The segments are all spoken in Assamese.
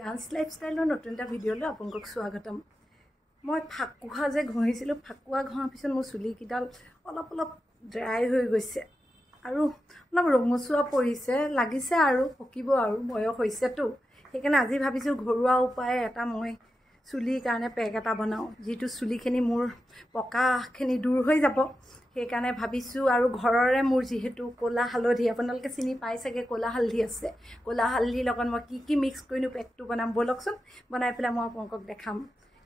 ডান্স লাইফষ্টাইলৰ নতুন এটা ভিডিঅ'লৈ আপোনালোকক স্বাগতম। মই ফাকুৱা যে ঘঁহিছিলোঁ, ফাকুৱা ঘঁহাৰ পিছত মোৰ চুলিকেইডাল অলপ ড্ৰাই হৈ গৈছে আৰু অলপ ৰঙচুৱা পৰিছে, লাগিছে আৰু পকিব আৰু বয়স হৈছেতো। সেইকাৰণে আজি ভাবিছোঁ ঘৰুৱা উপায় এটা মই চুলিৰ কাৰণে পেক এটা বনাওঁ, যিটো চুলিখিনি মোৰ পকাখিনি দূৰ হৈ যাব। সেইকাৰণে ভাবিছোঁ আৰু ঘৰৰে মোৰ যিহেতু ক'লা হালধি, আপোনালোকে চিনি পাই চাগে ক'লা হালধি আছে। ক'লা হালধিৰ লগত মই কি মিক্স কৰিনো পেকটো বনাম, ব'লকচোন বনাই পেলাই মই আপোনালোকক দেখাম।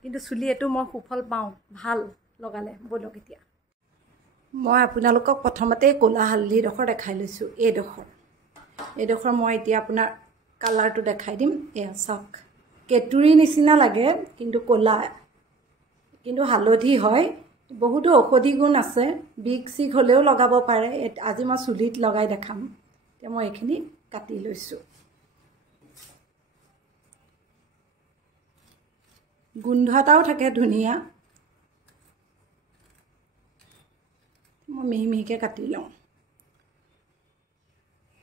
কিন্তু চুলি এইটো মই সুফল পাওঁ ভাল লগালে, ব'লক এতিয়া। মই আপোনালোকক প্ৰথমতে ক'লা হালধিডোখৰ দেখাই লৈছোঁ। এইডোখৰ মই এতিয়া আপোনাৰ কালাৰটো দেখাই দিম। এয়া চাওক, কেতুৰী নিচিনা লাগে কিন্তু ক'লা, কিন্তু হালধি হয়। বহুতো ঔষধি গুণ আছে, বিষ চিক হ'লেও লগাব পাৰে। আজি মই চুলিত লগাই দেখাম। এতিয়া মই এইখিনি কাটি লৈছোঁ। গোন্ধ এটাও থাকে ধুনীয়া। মই মিহিকৈ কাটি লওঁ।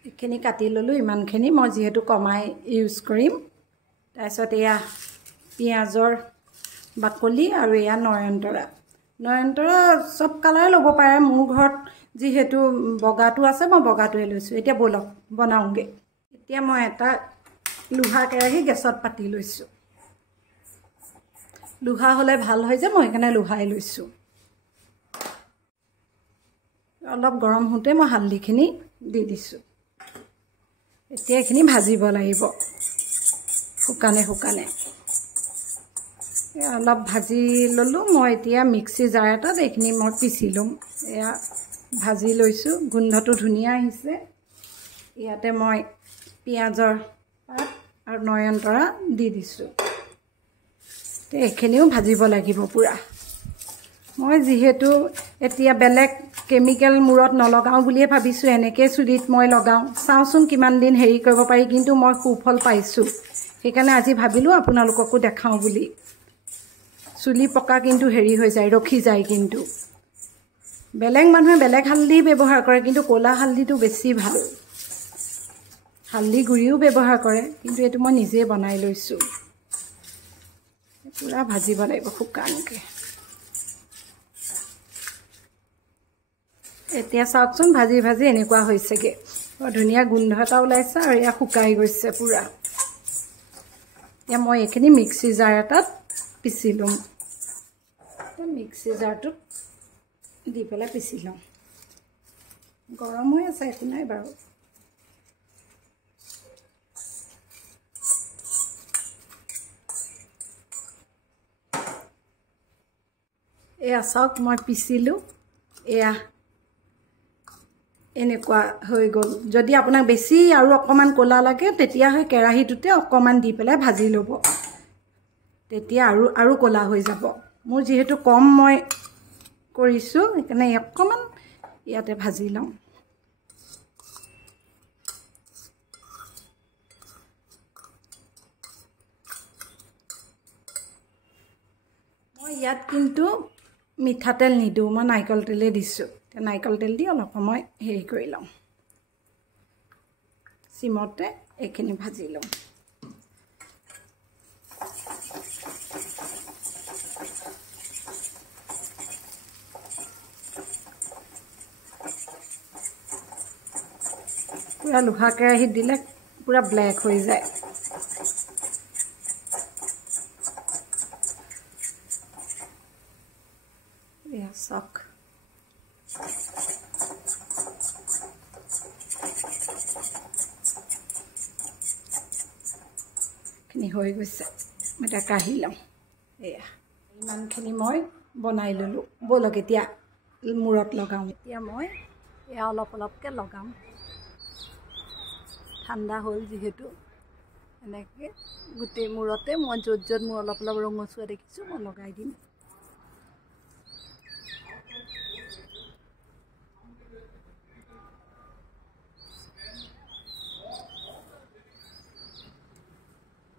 এইখিনি কাটি ল'লোঁ, ইমানখিনি মই যিহেতু কমাই ইউজ কৰিম। তাৰপিছত এয়া পিঁয়াজৰ বাকলি আৰু এয়া নয়নতৰা চব কালাৰ ল'ব পাৰে। মোৰ ঘৰত যিহেতু বগাটো আছে, মই বগাটোৱে লৈছোঁ। এতিয়া ব'লক বনাওঁগৈ। এতিয়া মই এটা লোহা কেৰাহী গেছত পাতি লৈছোঁ। লোহা হ'লে ভাল হয় যে, মই সেইকাৰণে লোহাই লৈছোঁ। অলপ গৰম হওঁতে মই হালধিখিনি দি দিছোঁ। এতিয়া এইখিনি ভাজিব লাগিব শুকানে। অলপ ভাজি ল'লোঁ। মই এতিয়া মিক্সি জাৰ এটাত এইখিনি মই পিচি ল'ম। এয়া ভাজি লৈছোঁ, গোন্ধটো ধুনীয়া আহিছে। ইয়াতে মই পিঁয়াজৰ পাত আৰু নয়নতৰা দি দিছোঁ। এইখিনিও ভাজিব লাগিব পূৰা। মই যিহেতু এতিয়া বেলেগ কেমিকেল মূৰত নলগাওঁ বুলিয়ে ভাবিছোঁ, এনেকৈ চুলিত মই লগাওঁ। চাওঁচোন কিমান দিন হেৰি কৰিব পাৰি, কিন্তু মই সুফল পাইছোঁ। সেইকাৰণে আজি ভাবিলোঁ আপোনালোককো দেখাওঁ বুলি। চুলি পকা কিন্তু হেৰি হৈ যায়, ৰখি যায়। কিন্তু বেলেগ মানুহে বেলেগ হালধি ব্যৱহাৰ কৰে, কিন্তু ক'লা হালধিটো বেছি ভাল। হালধি গুড়িও ব্যৱহাৰ কৰে, কিন্তু এইটো মই নিজে বনাই লৈছোঁ। পূৰা ভাজিব লাগিব শুকানকৈ। এতিয়া চাওকচোন, ভাজি এনেকুৱা হৈছেগৈ। বৰ ধুনীয়া গোন্ধ এটা ওলাইছে আৰু এয়া শুকাই গৈছে পূৰা। এতিয়া মই এইখিনি মিক্সি জাৰ এটাত পিচি ল'ম। মিক্সি জাৰটোত দি পেলাই পিচি ল'ম। গৰম হৈ আছে, একো নাই বাৰু। এয়া চাওক, মই পিচিলোঁ। এয়া এনেকুৱা হৈ গ'ল। যদি আপোনাক বেছি আৰু অকণমান ক'লা লাগে, তেতিয়া সেই কেৰাহীটোতে অকণমান দি পেলাই ভাজি ল'ব। তেতিয়া আৰু ক'লা হৈ যাব। মোৰ যিহেতু কম মই কৰিছোঁ, সেইকাৰণে অকণমান ইয়াতে ভাজি লওঁ। মই ইয়াত কিন্তু মিঠাতেল নিদিওঁ, মই নাৰিকল তেলেই দিছোঁ। এতিয়া নাৰিকল তেল দি অলপ সময় হেৰি কৰি লওঁ। চিমতে এইখিনি ভাজি লওঁ। পূৰা লোহা কেৰাহীত দিলে পূৰা ব্লেক হৈ যায়। এয়া চাওক, খিনি হৈ গৈছে। মই এতিয়া কাঢ়ি লওঁ। এয়া ইমানখিনি মই বনাই ল'লোঁ। ব'লক এতিয়া মূৰত লগাওঁ। এতিয়া মই এয়া অলপকৈ লগাম। ঠাণ্ডা হ'ল যিহেতু, এনেকৈ গোটেই মূৰতে মই য'ত মোৰ অলপ ৰঙচুৱা দেখিছোঁ, মই লগাই দিম।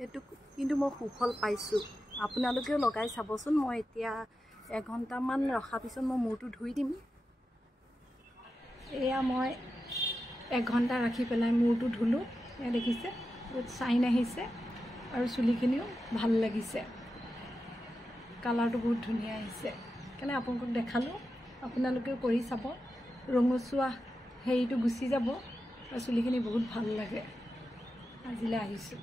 এইটো কিন্তু মই সুফল পাইছোঁ। আপোনালোকেও লগাই চাবচোন। মই এতিয়া এঘণ্টামান ৰখাৰ পিছত মই মূৰটো ধুই দিম। এয়া মই এঘণ্টা ৰাখি পেলাই মূৰটো ধুলোঁ। এয়া দেখিছে, বহুত চাইন আহিছে। আৰু চুলিখিনিও ভাল লাগিছে, কালাৰটো বহুত ধুনীয়া আহিছে। সেইকাৰণে আপোনালোকক দেখালোঁ, আপোনালোকেও কৰি চাব, ৰঙচুৱা হেৰিটো গুচি যাব আৰু চুলিখিনি বহুত ভাল লাগে। আজিলৈ আহিছোঁ।